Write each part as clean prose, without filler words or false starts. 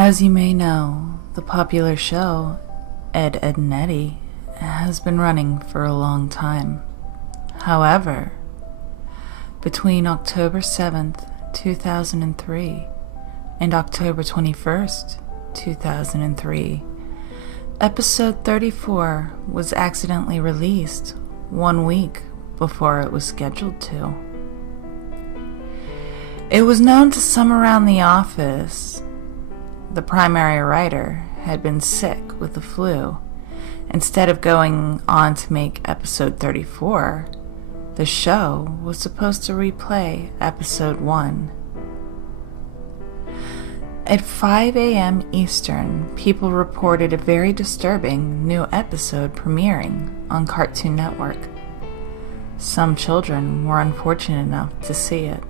As you may know, the popular show, Ed, Edd and Eddy, has been running for a long time. However, between October 7th, 2003 and October 21st, 2003, episode 34 was accidentally released 1 week before it was scheduled to. It was known to some around the office the primary writer had been sick with the flu. Instead of going on to make episode 34, the show was supposed to replay episode 1. At 5 a.m. Eastern, people reported a very disturbing new episode premiering on Cartoon Network. Some children were unfortunate enough to see it.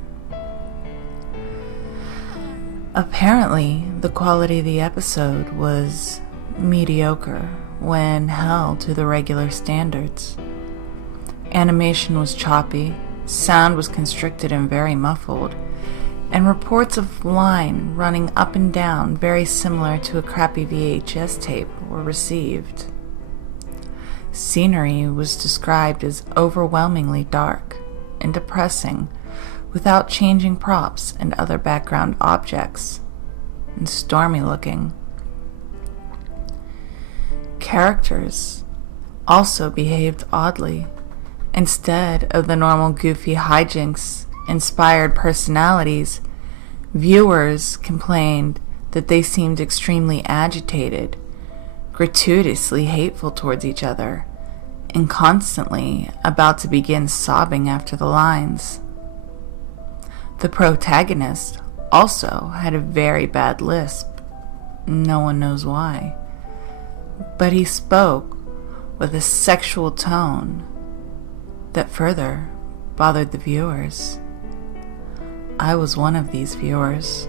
Apparently, the quality of the episode was mediocre when held to the regular standards. Animation was choppy, sound was constricted and very muffled, and reports of line running up and down very similar to a crappy VHS tape were received. Scenery was described as overwhelmingly dark and depressing, without changing props and other background objects, and stormy looking. Characters also behaved oddly. Instead of the normal goofy hijinks inspired personalities, viewers complained that they seemed extremely agitated, gratuitously hateful towards each other, and constantly about to begin sobbing after the lines. The protagonist also had a very bad lisp. No one knows why. But he spoke with a sexual tone that further bothered the viewers. I was one of these viewers.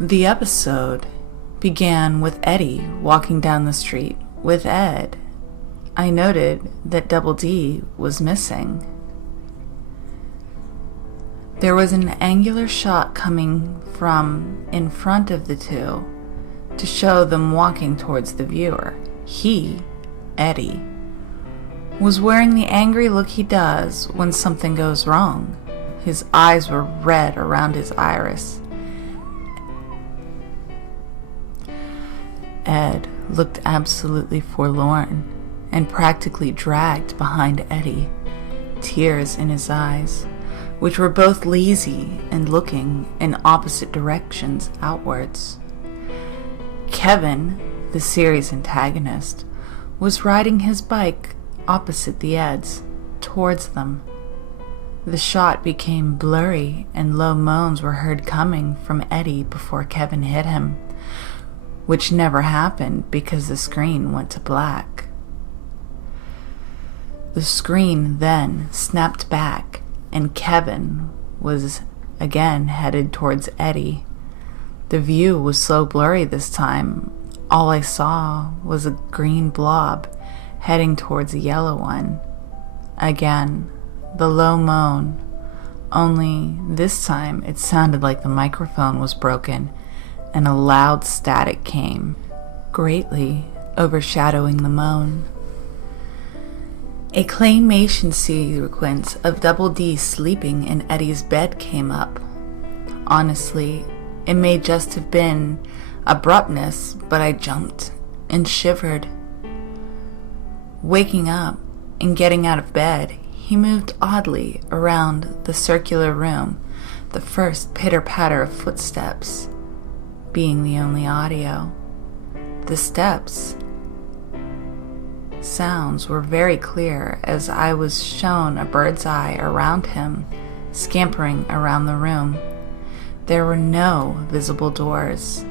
The episode began with Eddy walking down the street with Ed. I noted that Double D was missing. There was an angular shot coming from in front of the two to show them walking towards the viewer. He, Eddy, was wearing the angry look he does when something goes wrong. His eyes were red around his iris. Ed looked absolutely forlorn and practically dragged behind Eddy, tears in his eyes, which were both lazy and looking in opposite directions outwards. Kevin, the series antagonist, was riding his bike opposite the Eds, towards them. The shot became blurry and low moans were heard coming from Eddy before Kevin hit him, which never happened because the screen went to black. The screen then snapped back and Kevin was again headed towards Eddy. The view was so blurry this time, all I saw was a green blob heading towards a yellow one. Again, the low moan, only this time it sounded like the microphone was broken and a loud static came, greatly overshadowing the moan. A claymation sequence of Double D sleeping in Eddy's bed came up. Honestly, it may just have been abruptness, but I jumped and shivered. Waking up and getting out of bed, he moved oddly around the circular room, the first pitter-patter of footsteps being the only audio. The steps sounds were very clear as I was shown a bird's eye around him, scampering around the room. There were no visible doors.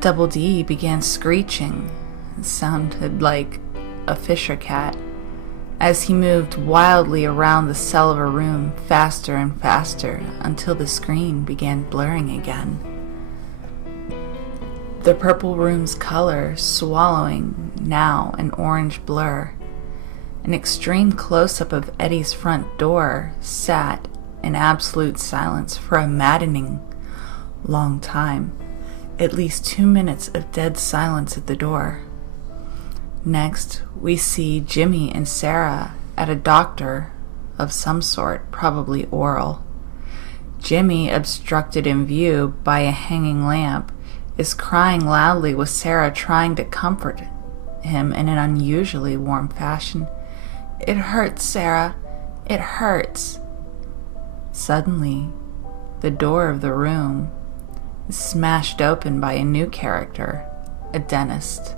Double D began screeching. It sounded like a fisher cat as he moved wildly around the cell of a room faster and faster until the screen began blurring again. The purple room's color swallowing now an orange blur. An extreme close-up of Eddy's front door sat in absolute silence for a maddening long time. At least 2 minutes of dead silence at the door. Next, we see Jimmy and Sarah at a doctor of some sort, probably oral. Jimmy, obstructed in view by a hanging lamp, is crying loudly with Sarah trying to comfort him in an unusually warm fashion. "It hurts, Sarah. It hurts." Suddenly, the door of the room is smashed open by a new character, a dentist.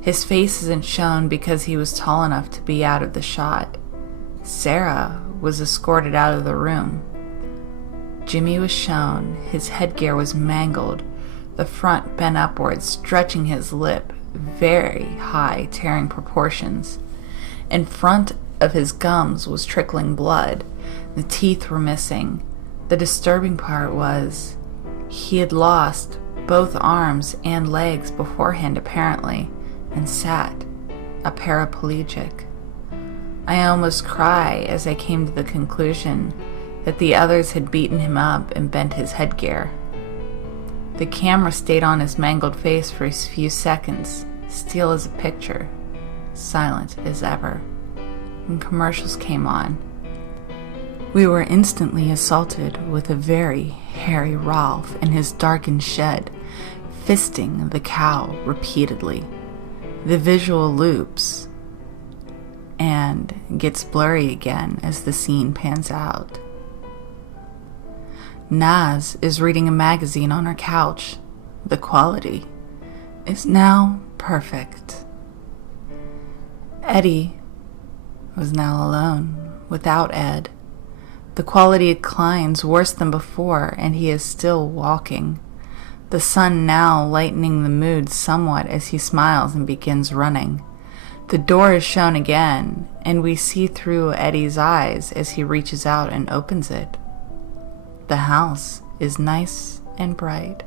His face isn't shown because he was tall enough to be out of the shot. Sarah was escorted out of the room. Jimmy was shown. His headgear was mangled, the front bent upwards, stretching his lip very high, tearing proportions. In front of his gums was trickling blood. The teeth were missing. The disturbing part was he had lost both arms and legs beforehand, apparently, and sat, a paraplegic. I almost cried as I came to the conclusion that the others had beaten him up and bent his headgear. The camera stayed on his mangled face for a few seconds, still as a picture, silent as ever, and commercials came on. We were instantly assaulted with a very hairy Ralph in his darkened shed, fisting the cow repeatedly. The visual loops and gets blurry again as the scene pans out. Naz is reading a magazine on her couch. The quality is now perfect. Eddy was now alone, without Ed. The quality declines worse than before, and he is still walking. The sun now lightening the mood somewhat as he smiles and begins running. The door is shown again, and we see through Eddy's eyes as he reaches out and opens it. The house is nice and bright,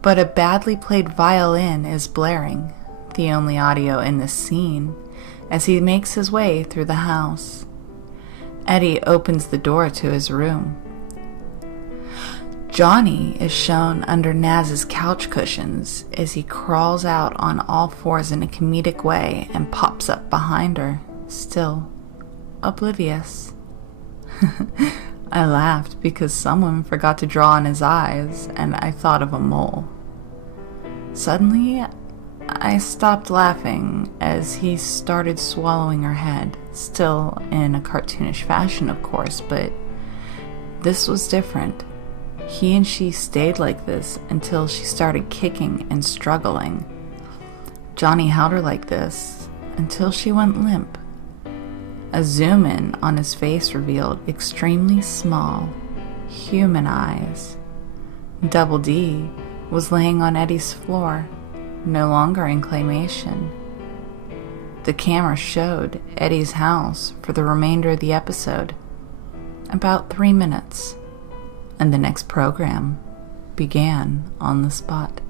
but a badly played violin is blaring, the only audio in this scene, as he makes his way through the house. Eddy opens the door to his room. Johnny is shown under Naz's couch cushions as he crawls out on all fours in a comedic way and pops up behind her, still oblivious. I laughed because someone forgot to draw on his eyes, and I thought of a mole. Suddenly, I stopped laughing as he started swallowing her head, still in a cartoonish fashion, of course, but this was different. He and she stayed like this until she started kicking and struggling. Johnny held her like this until she went limp. A zoom in on his face revealed extremely small, human eyes. Double D was laying on Eddy's floor, no longer in claymation. The camera showed Eddy's house for the remainder of the episode, about 3 minutes, and the next program began on the spot.